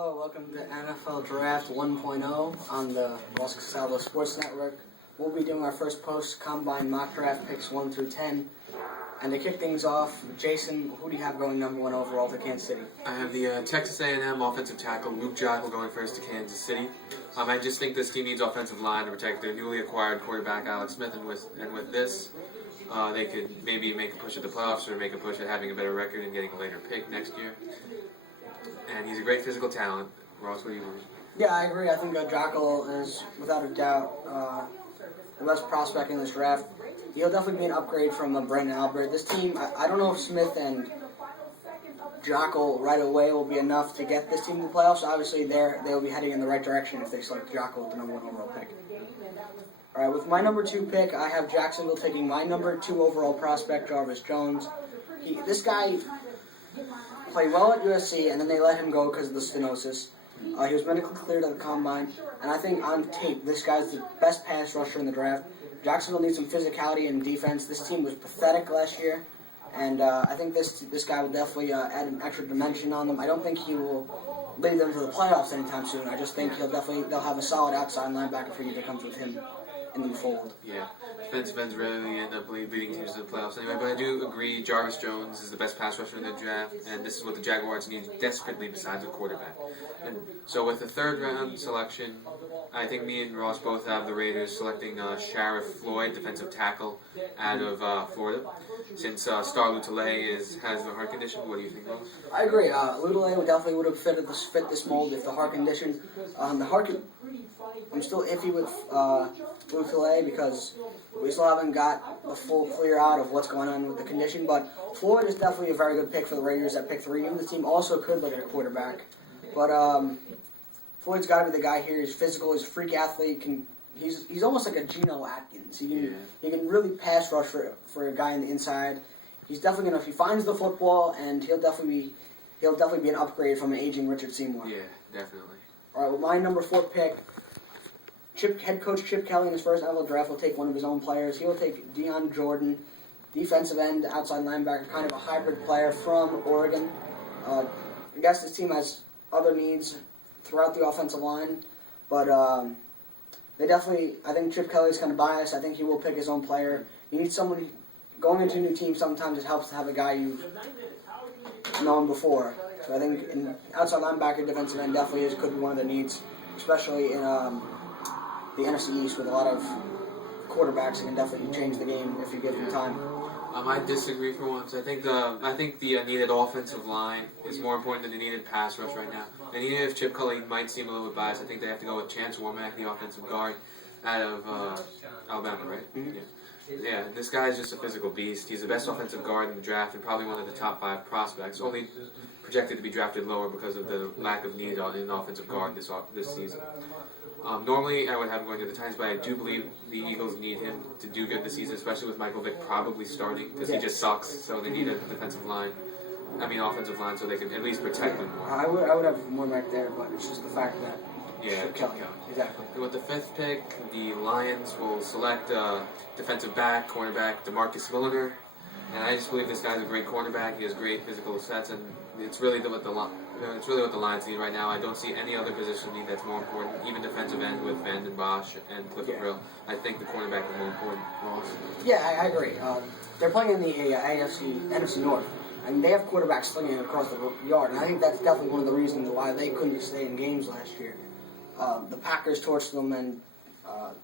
Hello, welcome to NFL Draft 1.0 on the Castaldo Sports Network. We'll be doing our first post-combine mock draft picks 1 through 10. And to kick things off, Jason, who do you have going number 1 overall to Kansas City? I have the Texas A&M offensive tackle Luke Joeckel going first to Kansas City. I just think this team needs offensive line to protect their newly acquired quarterback Alex Smith, and with this, they could maybe make a push at the playoffs or make a push at having a better record and getting a later pick next year. And he's a great physical talent. Ross, what do you think? Yeah, I agree. I think Joeckel is, without a doubt, the best prospect in this draft. He'll definitely be an upgrade from Brandon Albert. This team, I don't know if Smith and Joeckel right away will be enough to get this team to the playoffs. Obviously, they'll be heading in the right direction if they select Joeckel with the number 1 overall pick. All right, with my number 2 pick, I have Jacksonville taking my number 2 overall prospect, Jarvis Jones. This guy played well at USC, and then they let him go because of the stenosis. He was medically cleared at the combine, and I think on tape, this guy's the best pass rusher in the draft. Jacksonville needs some physicality and defense. This team was pathetic last year, and I think this guy will definitely add an extra dimension on them. I don't think he will lead them to the playoffs anytime soon. I just think they'll have a solid outside linebacker for you that comes with him in the fold. Yeah, defensive ends rarely end up leading teams to the playoffs anyway, but I do agree Jarvis Jones is the best pass rusher in the draft, and this is what the Jaguars need desperately besides a quarterback. And so with the third round selection, I think me and Ross both have the Raiders selecting Sheriff Floyd, defensive tackle out of Florida. Since Star Lutulay has the heart condition, what do you think, Ross? I agree. Lutulay definitely would have fit this mold if the heart condition. I'm still iffy with Lutulay because we still haven't got the full clear out of what's going on with the condition. But Floyd is definitely a very good pick for the Raiders at pick 3. Even the team also could look at a quarterback. But Floyd's got to be the guy here. He's physical. He's a freak athlete. He's almost like a Geno Atkins. He can really pass rush for a guy on the inside. He's definitely gonna, if he finds the football, and he'll definitely be an upgrade from an aging Richard Seymour. Yeah, definitely. All right, well, my number 4 pick, head coach Chip Kelly in his first NFL draft will take one of his own players. He will take Deion Jordan, defensive end, outside linebacker, kind of a hybrid player from Oregon. I guess this team has other needs throughout the offensive line, but I think Chip Kelly's kind of biased. I think he will pick his own player. You need someone, going into a new team, sometimes it helps to have a guy you've known before. So I think in outside linebacker, defensive end definitely could be one of the needs, especially in the NFC East with a lot of quarterbacks that can definitely change the game if you give them time. I disagree for once. I think the needed offensive line is more important than the needed pass rush right now. And even if Chip Kelly might seem a little bit biased, I think they have to go with Chance Warmack, the offensive guard out of Alabama, right? Mm-hmm. Yeah, this guy is just a physical beast. He's the best offensive guard in the draft and probably one of the top 5 prospects. Only projected to be drafted lower because of the lack of need in an offensive guard this season. Normally, I would have him going to the Titans, but I do believe the Eagles need him to do good this season, especially with Michael Vick probably starting because he just sucks. So they need a offensive line, so they can at least protect him more. I would have more back there, but it's just the fact that Chip Kelly. Exactly. And with the 5th pick, the Lions will select defensive back, cornerback DeMarcus Milliner, and I just believe this guy's a great cornerback. He has great physical sets, and it's really what the Lions need right now. I don't see any other position need that's more important. Even defensive end with Van Den Bosch and Clifford Brill, I think the cornerback is more important. Ross? Yeah, I agree. They're playing in the NFC North, and they have quarterbacks slinging across the yard, and I think that's definitely one of the reasons why they couldn't stay in games last year. The Packers torched them, and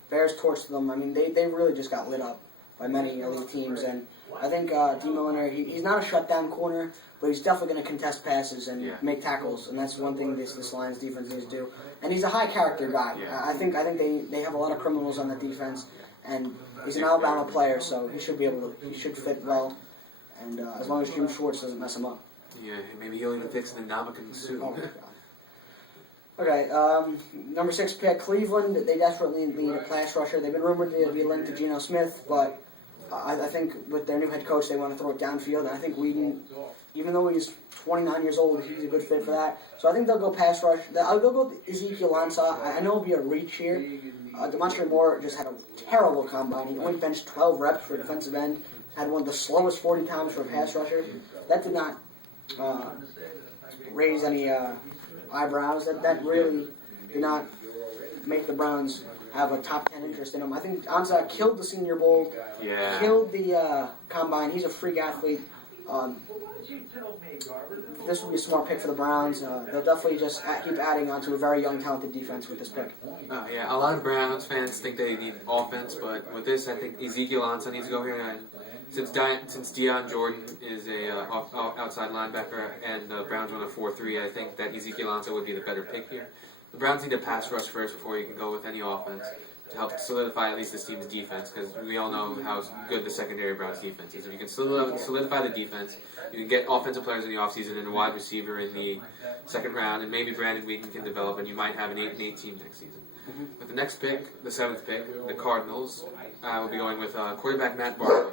Bears torched them. I mean, they really just got lit up by many elite teams, and I think D. Milliner, he's not a shutdown corner, but he's definitely going to contest passes and make tackles, and that's one thing this Lions defense needs to do. And he's a high character guy. I think they have a lot of criminals on that defense, and he's an Alabama player, so he should fit well, and as long as Jim Schwartz doesn't mess him up. Yeah, maybe he'll even fix the Ndamukong suit. Oh, my God. Okay, number 6 pick, Cleveland. They desperately need a pass rusher. They've been rumored to be linked to Geno Smith, but I think with their new head coach, they want to throw it downfield. And I think Whedon, even though he's 29 years old, he's a good fit for that. So I think they'll go pass rush. They'll go with Ezekiel Ansah. I know it'll be a reach here. Demontre Moore just had a terrible combine. He only benched 12 reps for a defensive end. Had one of the slowest 40 times for a pass rusher. That did not raise any eyebrows. That really did not make the Browns have a top 10 interest in him. I think Ansah killed the Senior Bowl, killed the Combine. He's a freak athlete. This would be a smart pick for the Browns. They'll definitely just keep adding on to a very young, talented defense with this pick. Yeah, a lot of Browns fans think they need offense, but with this, I think Ezekiel Ansah needs to go here. And since Deion Jordan is a outside linebacker and the Browns run a 4-3, I think that Ezekiel Ansah would be the better pick here. The Browns need a pass rush first before you can go with any offense to help solidify at least this team's defense, because we all know how good the secondary Browns defense is. If you can solidify the defense, you can get offensive players in the offseason and a wide receiver in the second round, and maybe Brandon Weeden can develop, and you might have an 8-8 team next season. With the next pick, the 7th pick, the Cardinals will be going with quarterback Matt Barkley.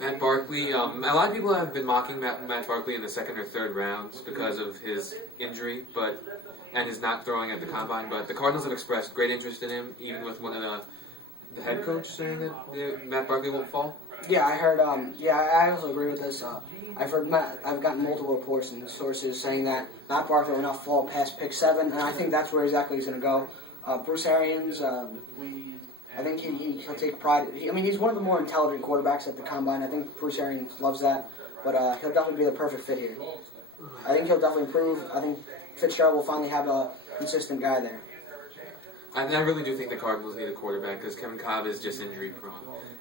Matt Barkley, a lot of people have been mocking Matt Barkley in the 2nd or 3rd rounds because of his injury, and his not throwing at the Combine, but the Cardinals have expressed great interest in him, even with one of the head coach saying that Matt Barkley won't fall. Yeah, I heard. I also agree with this. I've gotten multiple reports and sources saying that Matt Barkley will not fall past pick 7, and I think that's where exactly he's going to go. Bruce Arians, I think he'll take pride. He's one of the more intelligent quarterbacks at the Combine. I think Bruce Arians loves that, but he'll definitely be the perfect fit here. I think he'll definitely improve. I think Fitzgerald will finally have a consistent guy there. I really do think the Cardinals need a quarterback because Kevin Cobb is just injury prone.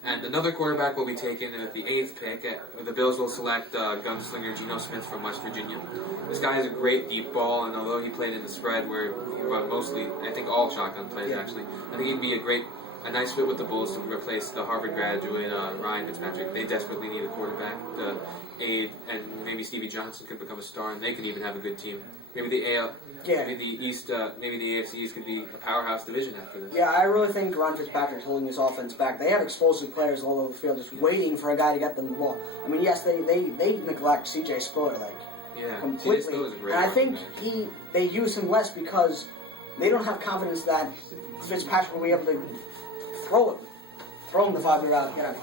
And another quarterback will be taken at the 8th pick. The Bills will select gunslinger Geno Smith from West Virginia. This guy has a great deep ball, and although he played in the spread where he run mostly, I think all shotgun plays actually, I think he'd be a nice fit with the Bulls to replace the Harvard graduate Ryan Fitzpatrick. They desperately need a quarterback to aid, and maybe Stevie Johnson could become a star, and they could even have a good team. Maybe the AFC East could be a powerhouse division after this. Yeah, I really think Ryan Fitzpatrick's holding this offense back. They have explosive players all over the field, just waiting for a guy to get them the ball. Yes, they neglect C.J. Spiller completely, and I think they use him less because they don't have confidence that Fitzpatrick will be able to throw him the 5 yard out, get out.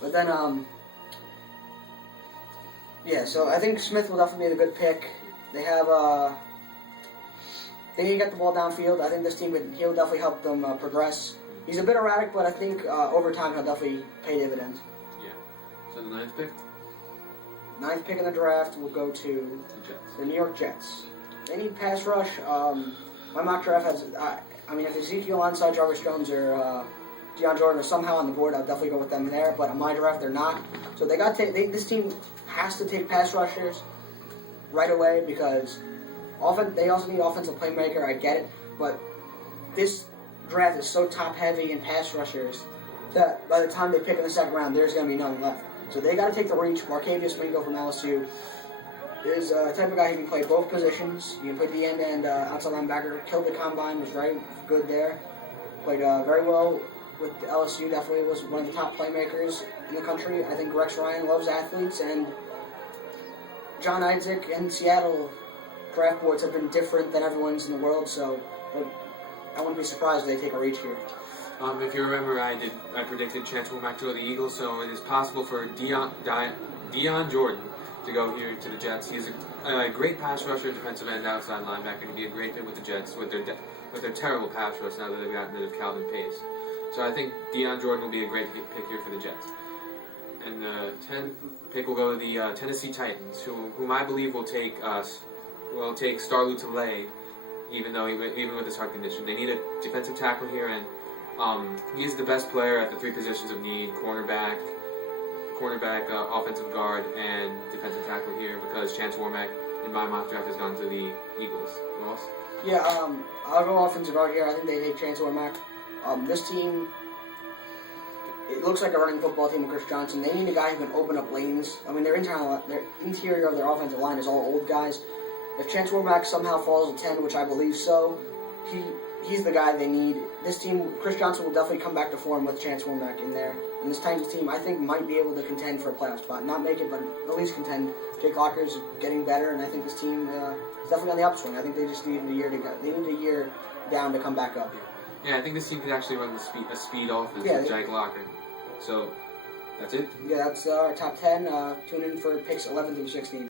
But then, so I think Smith will definitely be a good pick. They need to get the ball downfield. I think this team he'll definitely help them progress. He's a bit erratic, but I think over time he'll definitely pay dividends. Yeah. So the 9th pick? 9th pick in the draft will go to the New York Jets. They need pass rush. My mock draft has, if Ezekiel Ansah, Jarvis Jones, or Deion Jordan are somehow on the board, I'll definitely go with them there. But on my draft, they're not. So this team has to take pass rushers right away because they also need offensive playmaker. I get it, but this draft is so top heavy in pass rushers that by the time they pick in the 2nd round, there's going to be none left. So they got to take the reach. Markevius Mingo from LSU is a type of guy who can play both positions. He can play the end and outside linebacker. Killed the Combine, was very good there. Played very well with LSU, definitely was one of the top playmakers in the country. I think Rex Ryan loves athletes, and John Isaac and Seattle draft boards have been different than everyone's in the world, so I wouldn't be surprised if they take a reach here. If you remember, I predicted Chance Womack to go to the Eagles, so it is possible for Deion Jordan to go here to the Jets. He's a great pass rusher, defensive end, outside linebacker. He'd be a great fit with the Jets with their terrible pass rush now that they've gotten rid of Calvin Pace. So I think Deion Jordan will be a great pick here for the Jets. And the 10th pick will go to the Tennessee Titans, whom I believe will take Star Lutulay, even with his heart condition. They need a defensive tackle here, and he's the best player at the 3 positions of need: cornerback, offensive guard, and defensive tackle here, because Chance Womack in my mock draft has gone to the Eagles. Ross? Yeah, I'll go offensive guard here. I think they take Chance Womack. This team, it looks like a running football team with Chris Johnson. They need a guy who can open up lanes. Their interior of their offensive line is all old guys. If Chance Womack somehow falls to 10, which I believe so, he's the guy they need. This team, Chris Johnson will definitely come back to form with Chance Womack in there. And this Titans team, I think, might be able to contend for a playoff spot. Not make it, but at least contend. Jake Locker's getting better, and I think this team is definitely on the upswing. I think they just need a year to go. They need a year down to come back up. Yeah, I think this team could actually run a speed offense with Jake Locker. So, that's it. Yeah, that's our top 10. Tune in for picks 11 through 16.